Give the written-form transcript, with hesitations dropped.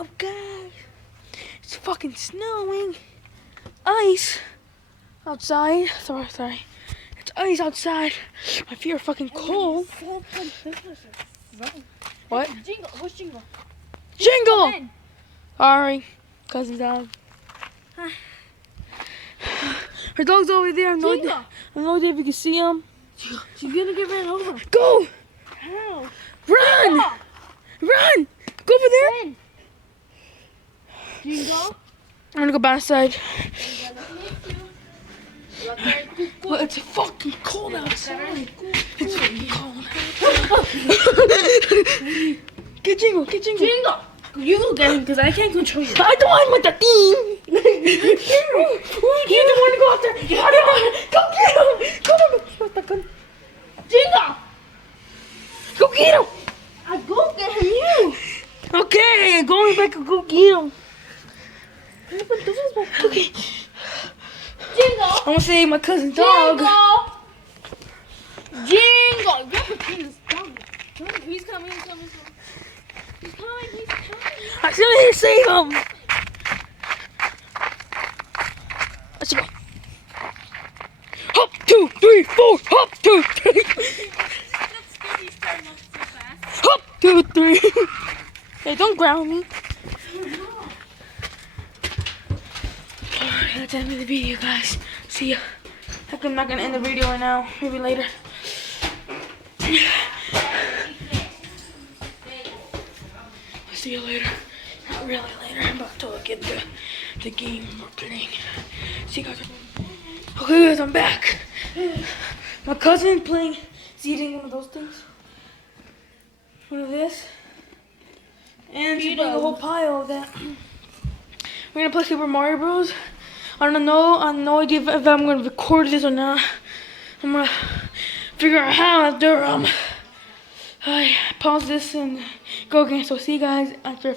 up, guys? It's fucking snowing. Ice outside. Sorry. It's ice outside. My feet are fucking cold. What? Jingle. Where's Jingle? Jingle! Sorry. Cousin's dog. Her dog's over there. I have no idea if you can see him. She's gonna get ran over. Go! How? Run! Run! Go over there. Jingle. I'm gonna go back inside. Well, it's fucking cold outside. It's fucking cold. Get Jingle, get Jingle. Jingle. You go get him because I can't control you. I don't want with the team. You don't want to go out there. I don't want to. Go get him. Go on. Jingle. Go get him. I go get him. You. Okay, going back and go get him. Okay. Jingle. I'm gonna say my cousin's dog. Jingle. Jingle. You have to clean this dog. He's coming. He's coming. I still need to save him. Let's go. Hop, 2, 3, 4. Hop, 2, 3. Hop, 2, 3. Hey, don't ground me. Alright, that's the end of the video, guys. See ya. I think I'm not gonna end the video right now. Maybe later. See you later. Not really later. I'm about to get the game we're playing. See you guys. Okay, guys, I'm back. My cousin playing. Is he eating one of those things? One of this. And she's playing a whole pile of that. We're gonna play Super Mario Bros. I have no idea if I'm gonna record this or not. I'm gonna figure out how after I pause this and go again. So see you guys after.